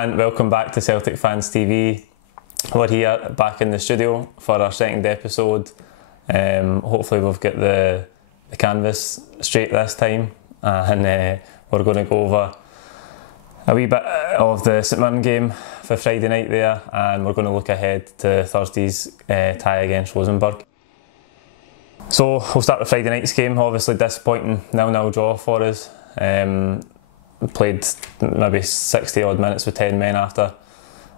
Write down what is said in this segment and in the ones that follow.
and welcome back to Celtic Fans TV. We're here back in the studio for our second episode. Hopefully we've got the canvas straight this time, and we're going to go over a wee bit of the St Mirren game for Friday night there, and we're going to look ahead to Thursday's tie against Rosenborg. So we'll start with Friday night's game. Obviously disappointing 0-0 draw for us. We played maybe 60 odd minutes with 10 men after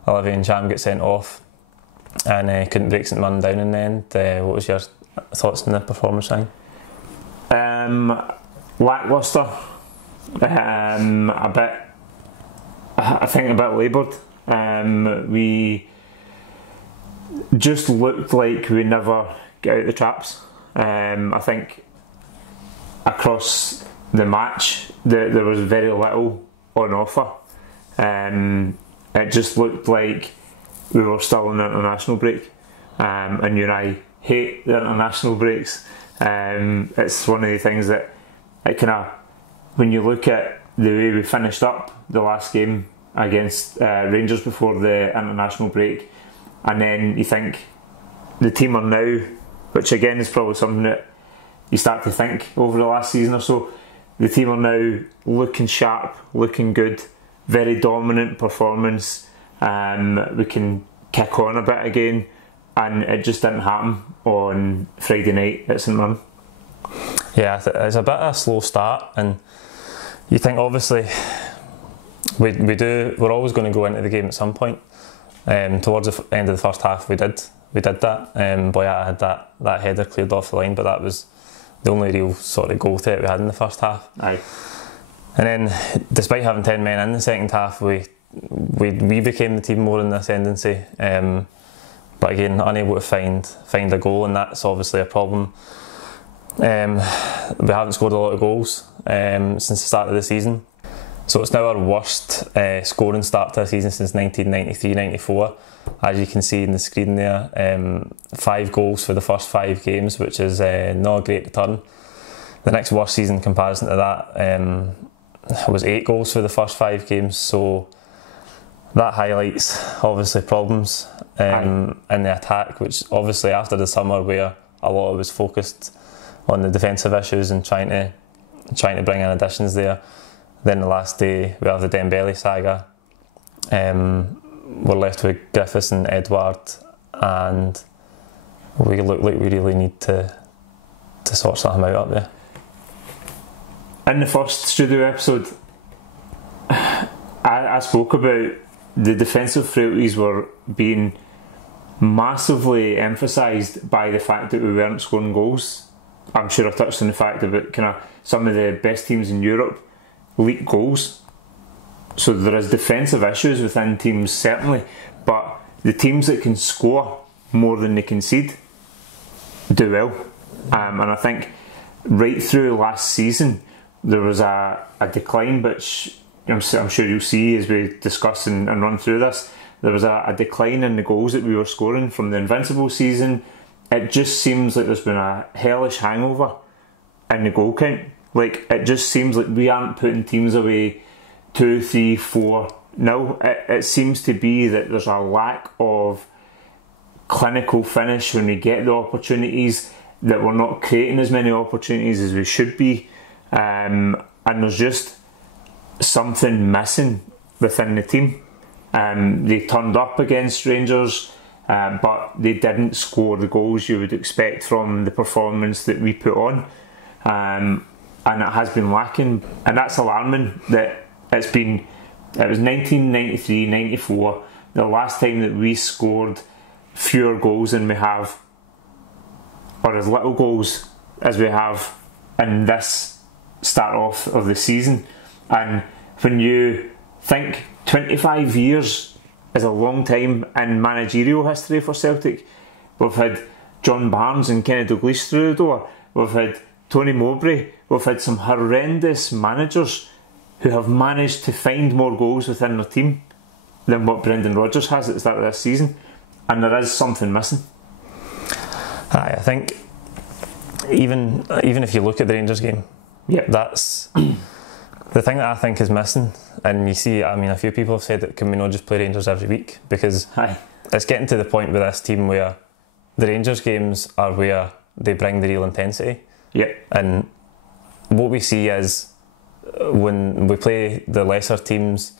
Olivier and Cham get sent off, and couldn't break St Mirren down in the end. What was your thoughts on the performance, Ryan? Lacklustre, I think a bit laboured. We just looked like we never get out of the traps. I think across the match there was very little on offer. It just looked like we were still on the international break, and you and I hate the international breaks. It's one of the things that it kind of, when you look at the way we finished up the last game against Rangers before the international break, and then you think the team are now, which again is probably something that you start to think over the last season or so, the team are now looking sharp, looking good, very dominant performance. We can kick on a bit again, and it just didn't happen on Friday night at St Mirren. Yeah, it's a bit of a slow start, and you think obviously we're always going to go into the game at some point. Towards the end of the first half we did that. Boyata had that header cleared off the line, but that was the only real sort of goal threat we had in the first half. Aye. And then, despite having 10 men in the second half, we became the team more in the ascendancy. But again, unable to find a goal, and that's obviously a problem. We haven't scored a lot of goals since the start of the season. So it's now our worst scoring start to a season since 1993-94. As you can see in the screen there, 5 goals for the first 5 games, which is not a great return. The next worst season in comparison to that was 8 goals for the first 5 games, so that highlights obviously problems in the attack, which obviously after the summer where a lot of it was focused on the defensive issues and trying to bring in additions there. Then the last day we have the Dembele saga. We're left with Griffiths and Edward, and we look like we really need to sort something out up there. In the first studio episode, I spoke about the defensive frailties were being massively emphasised by the fact that we weren't scoring goals. I'm sure I've touched on the fact about kind of some of the best teams in Europe leak goals. So there is defensive issues within teams certainly, but the teams that can score more than they concede do well. And I think right through last season there was a decline, which I'm sure you'll see as we discuss and run through this. There was a decline in the goals that we were scoring from the Invincible season. It just seems like there's been a hellish hangover in the goal count. Like, it just seems like we aren't putting teams away 2, 3, 4. No, it seems to be that there's a lack of clinical finish when we get the opportunities, that we're not creating as many opportunities as we should be, and there's just something missing within the team. They turned up against Rangers, but they didn't score the goals you would expect from the performance that we put on, and it has been lacking, and that's alarming. That it was 1993-94 the last time that we scored fewer goals than we have, or as little goals as we have in this start off of the season. And when you think 25 years is a long time in managerial history for Celtic, we've had John Barnes and Kenny Dalglish through the door, we've had Tony Mowbray, we've had some horrendous managers who have managed to find more goals within their team than what Brendan Rodgers has at the start of this season, and there is something missing. I think even if you look at the Rangers game, yeah, that's The thing that I think is missing, and you see, I mean, a few people have said that can we not just play Rangers every week, because it's getting to the point with this team where the Rangers games are where they bring the real intensity. Yeah. And what we see is when we play the lesser teams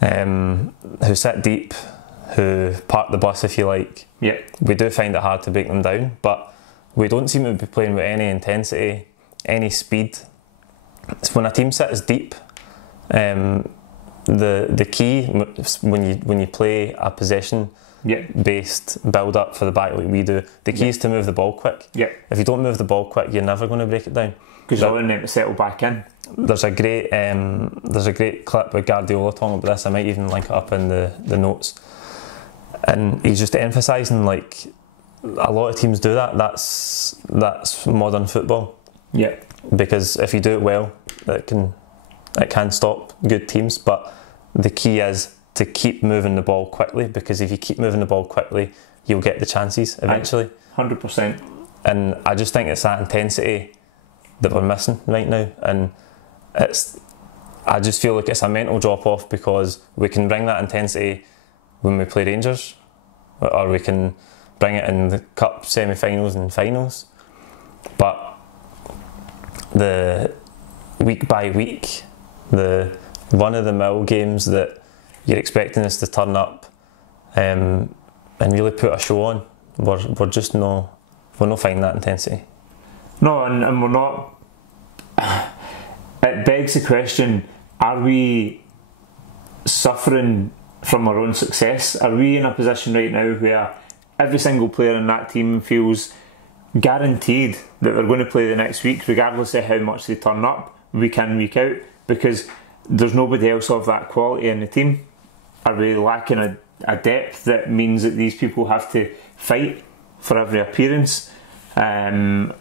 who sit deep, who park the bus if you like, we do find it hard to break them down, but we don't seem to be playing with any intensity, any speed. It's when a team sits deep, the key when you play a possession based build up for the back like we do, the key is to move the ball quick. If you don't move the ball quick, you're never going to break it down, because you're allowing them to settle back in. There's a great clip with Guardiola talking about this. I might even link it up in the notes, and he's just emphasising like a lot of teams do that. That's modern football. Because if you do it well, it can stop good teams. But the key is to keep moving the ball quickly, because if you keep moving the ball quickly, you'll get the chances eventually. 100%. And I just think it's that intensity that we're missing right now, and I just feel like it's a mental drop off, because we can bring that intensity when we play Rangers, or we can bring it in the cup semi-finals and finals, but the week by week, the run-of-the-mill games that you're expecting us to turn up and really put a show on, we're just not finding that intensity. No, and we're not. It begs the question: are we suffering from our own success? Are we in a position right now where every single player in that team feels guaranteed that they're going to play the next week, regardless of how much they turn up week in, week out, because there's nobody else of that quality in the team? Are we lacking a depth that means that these people have to fight for every appearance? They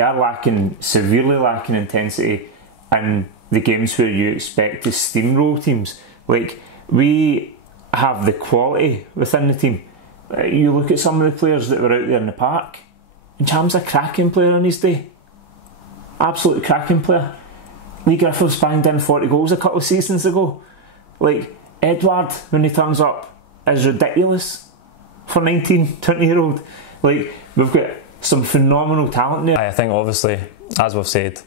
are severely lacking intensity in the games where you expect to steamroll teams. Like, we have the quality within the team. You look at some of the players that were out there in the park, and Cham's a cracking player on his day. Absolutely cracking player. Lee Griffiths banged in 40 goals a couple of seasons ago. Like, Edward, when he turns up, is ridiculous for 19, 20-year-old. Like, we've got some phenomenal talent there. I think obviously, as we've said,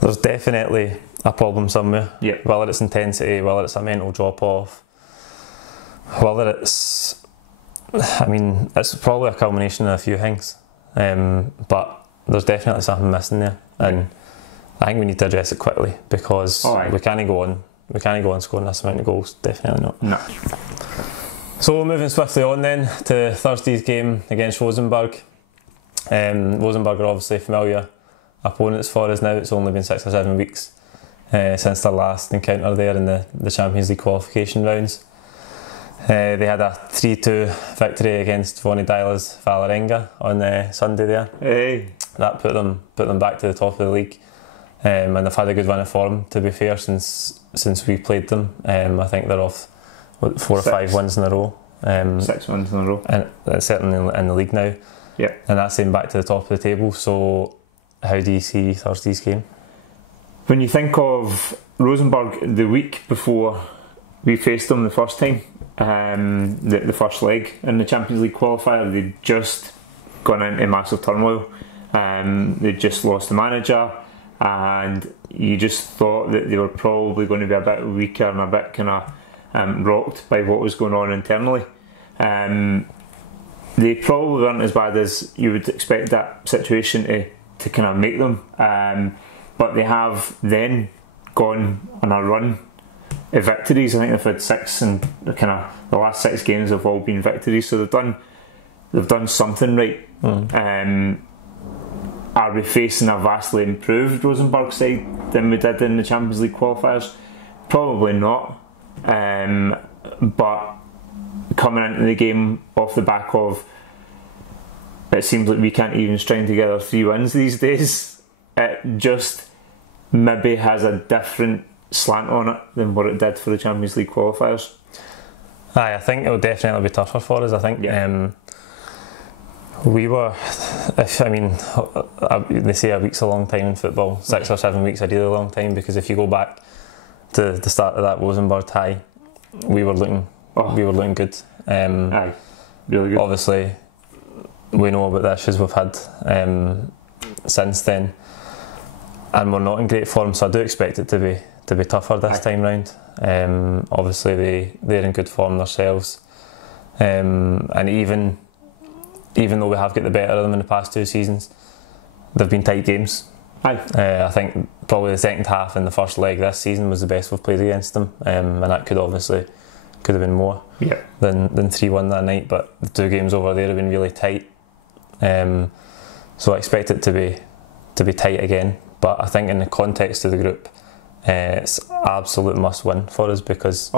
there's definitely a problem somewhere. Whether it's intensity, whether it's a mental drop off, whether it's, I mean, it's probably a culmination of a few things, but there's definitely something missing there, and I think we need to address it quickly, because we can't go on scoring this amount of goals. Definitely not. No. So moving swiftly on then to Thursday's game against Rosenborg. Rosenborg are obviously familiar opponents for us now. It's only been 6 or 7 weeks since their last encounter there in the Champions League qualification rounds. They had a 3-2 victory against Vonnie Dyla's Vålerenga on Sunday there. That put them back to the top of the league, and they've had a good run of form, to be fair, since we played them. I think they're off 4 or 5 wins in a row. 6 wins in a row. And that's certainly in the league now. And that's them back to the top of the table. So how do you see Thursday's game? When you think of Rosenborg, the week before we faced them the first time, the first leg in the Champions League qualifier, they'd just gone into massive turmoil. They'd just lost the manager, and you just thought that they were probably going to be a bit weaker and a bit kind of rocked by what was going on internally. They probably weren't as bad as you would expect that situation to kind of make them, but they have then gone on a run of victories. I think they've had 6, and kind of the last 6 games have all been victories. So they've done something right. Are we facing a vastly improved Rosenborg side than we did in the Champions League qualifiers? Probably not. But coming into the game off the back of, it seems like we can't even string together 3 wins these days. It just maybe has a different slant on it than what it did for the Champions League qualifiers. I think it will definitely be tougher for us. I think We were, they say a week's a long time in football. 6 or 7 weeks ideally a long time, because if you go back to the start of that Rosenborg tie, we were looking good. Aye, really good. Obviously, we know about the issues we've had since then, and we're not in great form. So I do expect it to be tougher this time round. Obviously, they're in good form themselves, and even though we have got the better of them in the past 2 seasons, they've been tight games. I think probably the second half and the first leg this season was the best we've played against them, and that could have been more than 3-1 that night. But the 2 games over there have been really tight, so I expect it to be tight again. But I think in the context of the group, it's absolute must win for us, because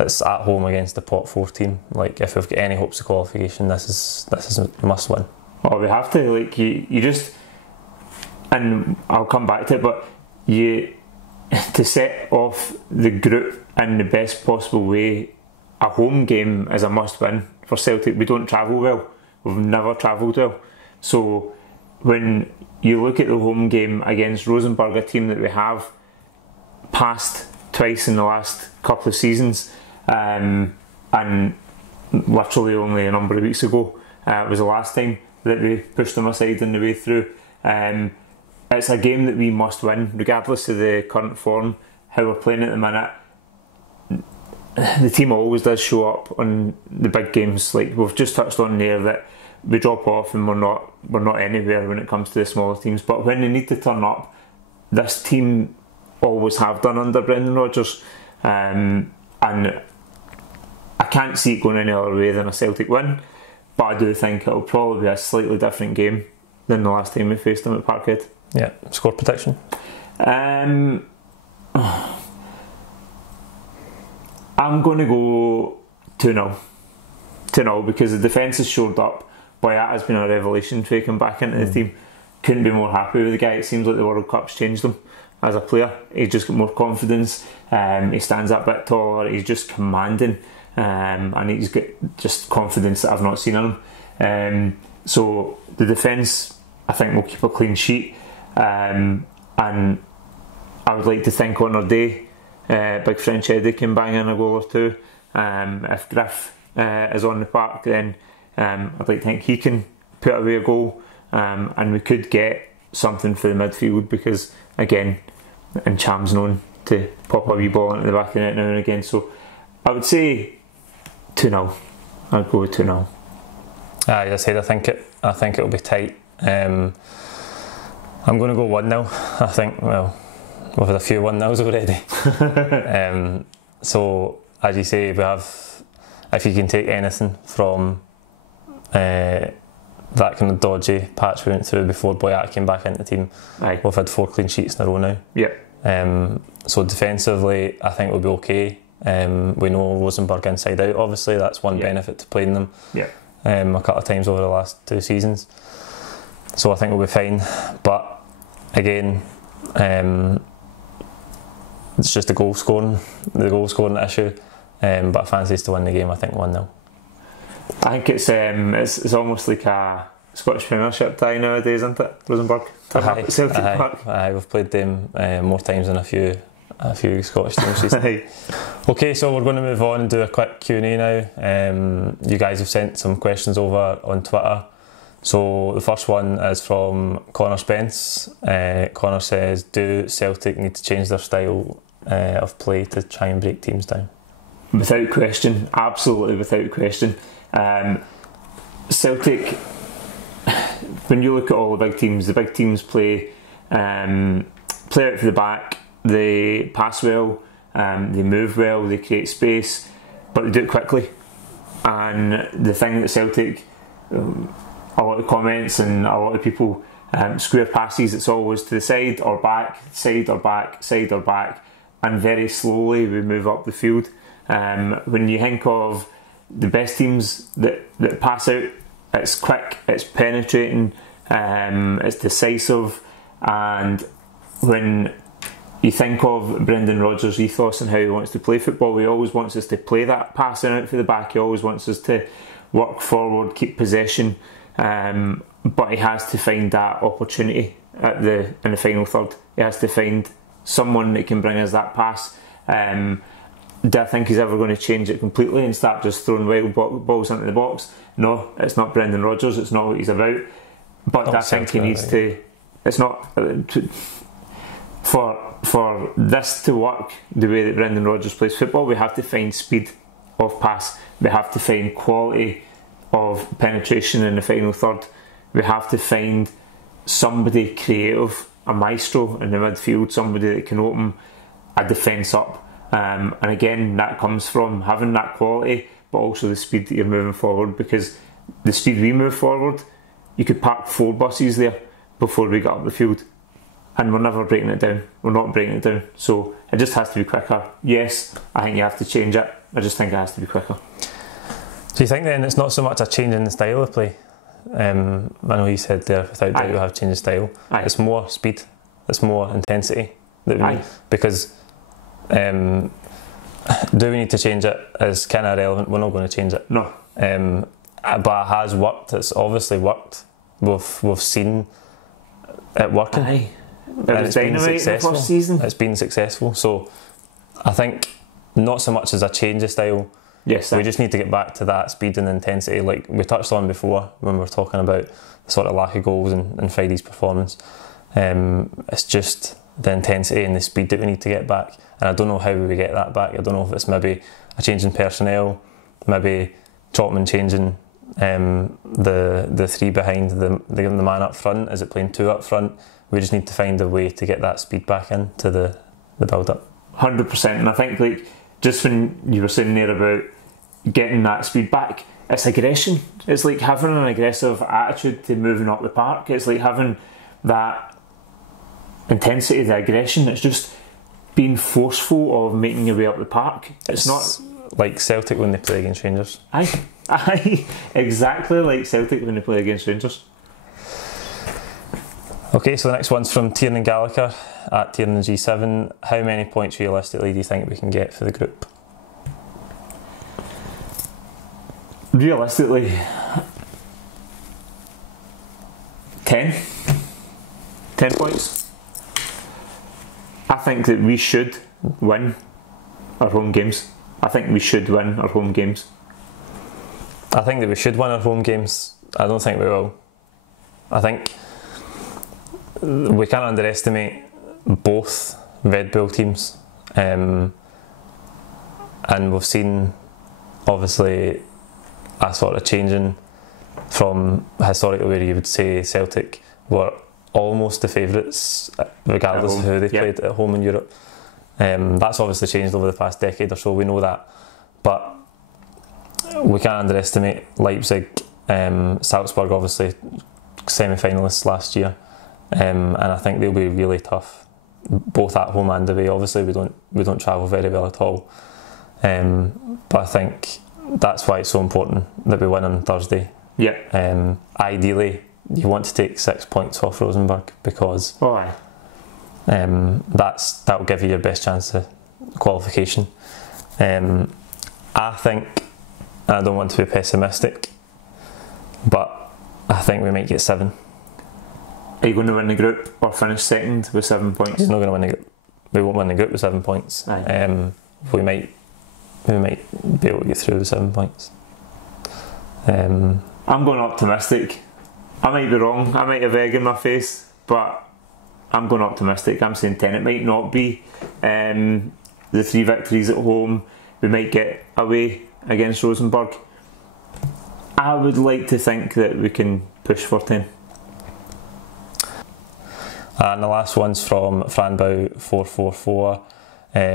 it's at home against the pot 4 team. Like, if we've got any hopes of qualification, this is a must win. Oh, we have to. Like, you just, and I'll come back to it, but to set off the group in the best possible way, a home game is a must win for Celtic. We don't travel well. We've never travelled well. So when you look at the home game against Rosenborg, a team that we have passed twice in the last couple of seasons, and literally only a number of weeks ago was the last time that we pushed them aside on the way through. It's a game that we must win, regardless of the current form, how we're playing at the minute. The team always does show up on the big games. Like we've just touched on there, that we drop off and we're not anywhere when it comes to the smaller teams. But when they need to turn up, this team always have done under Brendan Rodgers, and I can't see it going any other way than a Celtic win. But I do think it'll probably be a slightly different game than the last time we faced them at Parkhead. Yeah, score prediction. I'm going to go 2-0. 2-0, because the defence has showed up. Boyat has been a revelation taken back into the team. Couldn't be more happy with the guy. It seems like the World Cup's changed him as a player. He's just got more confidence. He stands up a bit taller. He's just commanding, and he's got just confidence that I've not seen in him. So the defence, I think, will keep a clean sheet, and I would like to think on our day, Big French Eddie can bang in a goal or 2. If Griff is on the park, then I'd like to think he can put away a goal, and we could get something for the midfield, because again, and Cham's known to pop a wee ball into the back of the net now and again. So I would say 2-0. I'd go with 2-0. As I said, I think it'll be tight. I'm going to go 1-0. I think, well, we've had a few 1-0s already. So as you say, we have, if you can take anything from that kind of dodgy patch we went through before Boyat came back into the team, we've had 4 clean sheets in a row now. So defensively, I think we'll be okay. We know Rosenborg inside out, obviously. That's one benefit to playing them a couple of times over the last 2 seasons. So I think we'll be fine. But again, it's just the goal scoring issue. But I fancy us to win the game. I think 1-0. I think it's almost like a Scottish Premiership tie nowadays, isn't it? Rosenborg at Celtic Park. We've played them more times than a few Scottish teams recently. Okay, so we're going to move on and do a quick Q&A now. You guys have sent some questions over on Twitter. So the first one is from Connor Spence. Connor says, do Celtic need to change their style of play to try and break teams down? Without question, absolutely without question. Celtic, when you look at all the big teams play out to the back, they pass well, they move well, they create space, but they do it quickly. And the thing that Celtic, a lot of comments and a lot of people, square passes, it's always to the side or back, side or back, side or back, and very slowly we move up the field. When you think of the best teams that pass out, it's quick, it's penetrating, it's decisive, and when you think of Brendan Rodgers' ethos and how he wants to play football, he always wants us to play that passing out for the back. He always wants us to work forward, keep possession, but he has to find that opportunity in the final third. He has to find someone that can bring us that pass. Do I think he's ever going to change it completely and start just throwing wild balls into the box? No, it's not Brendan Rodgers. It's not what he's about. But I think he needs to. It's not for this to work the way that Brendan Rodgers plays football. We have to find speed of pass. We have to find quality of penetration in the final third. We have to find somebody creative, a maestro in the midfield, somebody that can open a defence up. And again, that comes from having that quality, but also the speed that you're moving forward. Because the speed we move forward, you could park 4 buses there before we got up the field, and we're never breaking it down. We're not breaking it down. So it just has to be quicker. Yes, I think you have to change it. I just think it has to be quicker. Do you think then it's not so much a change in the style of play? I know you said there, without doubt, you'll have changed the style. Aye. It's more speed, it's more intensity. Because do we need to change it is kind of irrelevant. We're not going to change it. No. But it has worked. It's obviously worked. We've seen it working. Aye. It was dynamite the first season. It's been successful. So I think not so much as a change of style. Yes, we just need to get back to that speed and intensity, like we touched on before when we were talking about the sort of lack of goals in Friday's performance. It's just the intensity and the speed that we need to get back, and I don't know how we get that back. I don't know if it's maybe a change in personnel, maybe Trotman changing the 3 behind the man up front. Is it playing 2 up front? We just need to find a way to get that speed back into the build up. 100%, and I think like just when you were saying there about getting that speed back, it's aggression. It's like having an aggressive attitude to moving up the park. It's like having that intensity, the aggression. It's just being forceful of making your way up the park. It's not like Celtic when they play against Rangers. Aye, exactly like Celtic when they play against Rangers. Okay, so the next one's from Tiernan Gallagher at Tiernan G7. How many points realistically do you think we can get for the group? Realistically, 10 points. I think that we should win our home games. I think we should win our home games. I think that we should win our home games. I don't think we will. I think we can't underestimate both Red Bull teams, and we've seen obviously a sort of changing from historically where you would say Celtic were almost the favourites regardless of who they played at home in Europe. That's obviously changed over the past decade or so, we know that, but we can't underestimate Leipzig. Salzburg obviously semi-finalists last year, and I think they'll be really tough, both at home and away. Obviously we don't travel very well at all, but I think that's why it's so important that we win on Thursday. Yeah. Ideally you want to take 6 points off Rosenborg, because that'll give you your best chance of qualification. I think, I don't want to be pessimistic, but I think we might get 7. Are you going to win the group or finish second with 7 points? We're not going to win the group. We won't win the group with 7 points. We might be able to get through with 7 points. I'm going optimistic. I might be wrong. I might have egg in my face, but I'm going optimistic. I'm saying 10. It might not be the 3 victories at home. We might get away against Rosenborg. I would like to think that we can push for 10. And the last one's from Franbow444.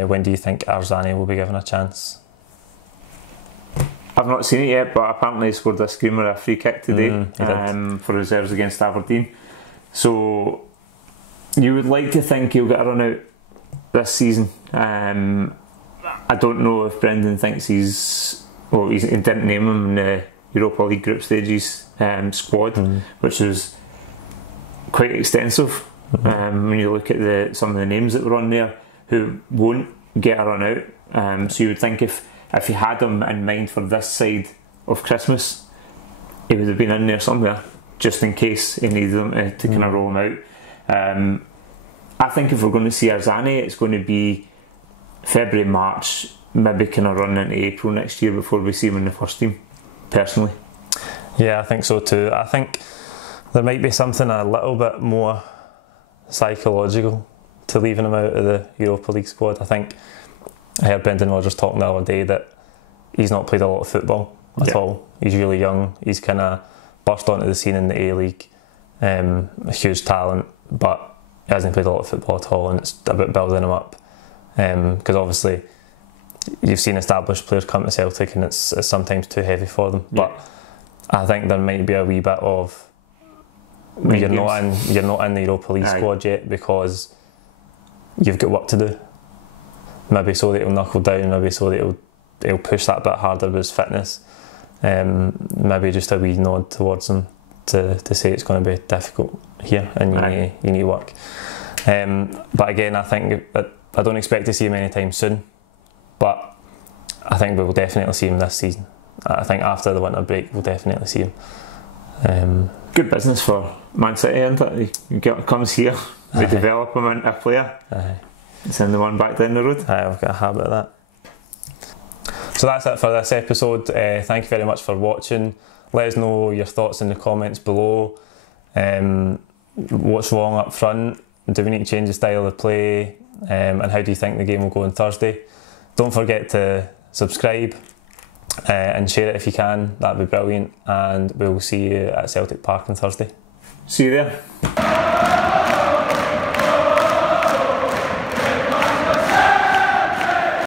When do you think Arzani will be given a chance? I've not seen it yet, but apparently he scored a screamer, a free kick today for reserves against Aberdeen. So you would like to think he'll get a run out this season. I don't know if Brendan thinks he didn't name him in the Europa League group stages squad, which was quite extensive. When you look at some of the names that were on there who won't get a run out, so you would think if he had him in mind for this side of Christmas, he would have been in there somewhere. just in case he needed them to kind of roll him out. I think if we're going to see Arzani, it's going to be February, March, maybe kind of run into April next year before we see him in the first team, personally. Yeah, I think so too. I think there might be something a little bit more psychological to leaving him out of the Europa League squad. I think I heard Brendan Rodgers talking the other day that he's not played a lot of football at all. He's really young. He's kind of burst onto the scene in the A-League, a huge talent, but he hasn't played a lot of football at all, and it's about building him up. Because obviously you've seen established players come to Celtic and it's sometimes too heavy for them. But I think there might be a wee bit of you're not in the Europa League squad yet because you've got work to do. Maybe so that he'll knuckle down, maybe so that he'll push that bit harder with his fitness. Maybe just a wee nod towards him to say it's going to be difficult here and you need work. But again, I think I don't expect to see him anytime soon, but I think we will definitely see him this season. I think after the winter break we'll definitely see him. Good business for Man City, isn't it? He comes here, we develop him into a player, send the one back down the road. I've got a habit of that. So that's it for this episode. Thank you very much for watching. Let us know your thoughts in the comments below. What's wrong up front? Do we need to change the style of play? And how do you think the game will go on Thursday? Don't forget to subscribe and share it if you can. That'd be brilliant. And we'll see you at Celtic Park on Thursday. See you there.